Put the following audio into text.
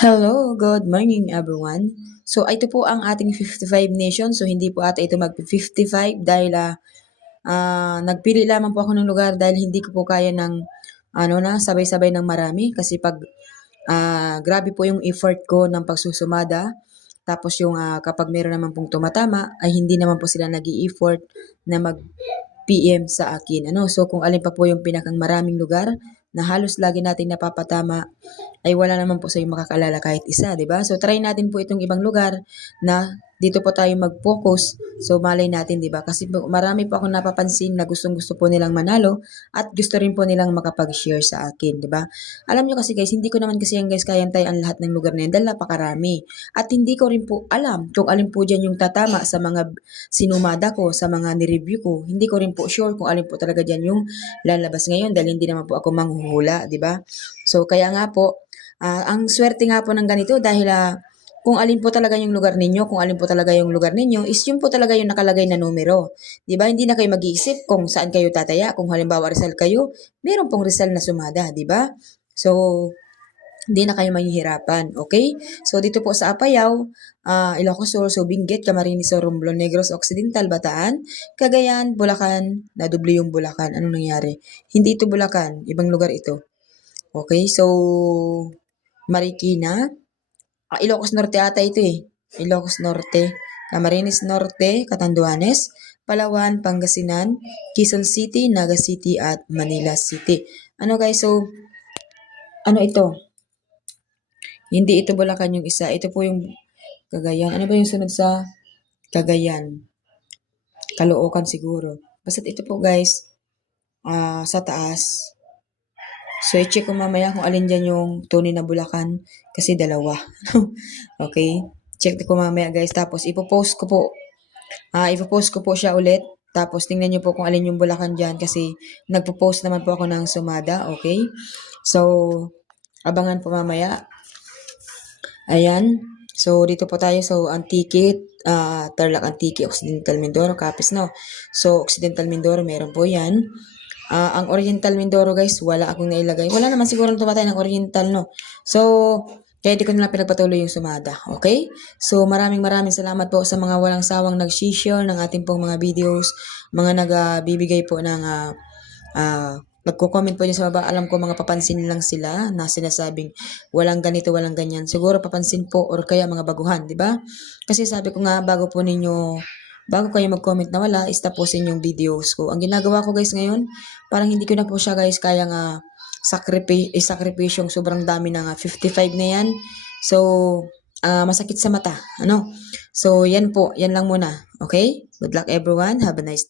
Hello, good morning everyone. So ito po ang ating 55 nation. So hindi po ata ito mag-55 dahil nagpili lamang po ako ng lugar dahil hindi ko po kaya ng sabay-sabay ng marami kasi pag grabe po yung effort ko ng pagsusumada. Tapos yung kapag meron naman pong tumatama ay hindi naman po sila nag-i-effort na PM sa akin. So kung alin pa po yung pinakang maraming lugar na halos lagi nating napapatama ay wala naman po sa'yo makakalala kahit isa, di ba? So try natin po itong ibang lugar na dito po tayo mag-focus. So malay natin, di ba? Kasi marami po akong napapansin na gustong-gusto po nilang manalo at gusto rin po nilang makapag-share sa akin, di ba? Alam nyo kasi guys, hindi ko naman kasi yan guys kayantay ang lahat ng lugar na yan dahil napakarami. At hindi ko rin po alam kung alin po dyan yung tatama sa mga sinumada ko, sa mga nireview ko. Hindi ko rin po sure kung alin po talaga dyan yung lalabas ngayon dahil hindi naman po ako manghuhula, di ba? So kaya nga po, ang swerte nga po ng ganito dahil kung alin po talaga yung lugar ninyo, kung alin po talaga yung lugar ninyo, is yun po talaga yung nakalagay na numero. Di ba? Hindi na kayo mag-iisip kung saan kayo tataya. Kung halimbawa Rizal kayo, meron pong Rizal na sumada, di ba? So, hindi na kayo mahihirapan, okay? So, dito po sa Apayao, Ilocos Sur, Benguet, Camarines Sur, Romblon, Negros Occidental, Bataan, Cagayan, Bulacan, nadubli yung Bulacan. Anong nangyari? Hindi ito Bulacan, ibang lugar ito. Okay, so Marikina, Ilocos Norte ata ito eh. Ilocos Norte, Camarines Norte, Catanduanes, Palawan, Pangasinan, Quezon City, Naga City at Manila City. Ano guys, so ano ito? Hindi ito Bulacan yung isa. Ito po yung Cagayan. Ano ba yung sunod sa Cagayan? Caloocan siguro. Basta ito po guys, sa taas. So, i-check ko mamaya kung alin dyan yung tunay na Bulacan kasi dalawa. Okay? Check ko mamaya guys. Tapos, ipopost ko po siya ulit. Tapos, tingnan nyo po kung alin yung Bulacan dyan kasi nagpo-post naman po ako ng sumada. Okay? So, abangan po mamaya. Ayan. So, dito po tayo. So, Antique, Tarlac Antique, Occidental Mindoro, Capiz, no? So, Occidental Mindoro, meron po yan. Ang Oriental Mindoro guys, wala akong nailagay. Wala naman siguro tumatay ng Oriental, no? So, kaya di ko na pinagpatuloy yung sumada. Okay? So, maraming salamat po sa mga walang sawang nag-share ng ating pong mga videos, mga nagbibigay po ng nagko-comment po dyan sa baba. Alam ko mga papansin lang sila na sinasabing walang ganito, walang ganyan. Siguro papansin po or kaya mga baguhan, di ba? Kasi sabi ko nga, bago kayo mag-comment na wala, is tapusin yung videos ko. Ang ginagawa ko guys ngayon, parang hindi ko na po siya guys kayang sakripisyong sobrang dami na 55 na yan. So, masakit sa mata. Ano? So, yan po. Yan lang muna. Okay? Good luck everyone. Have a nice day.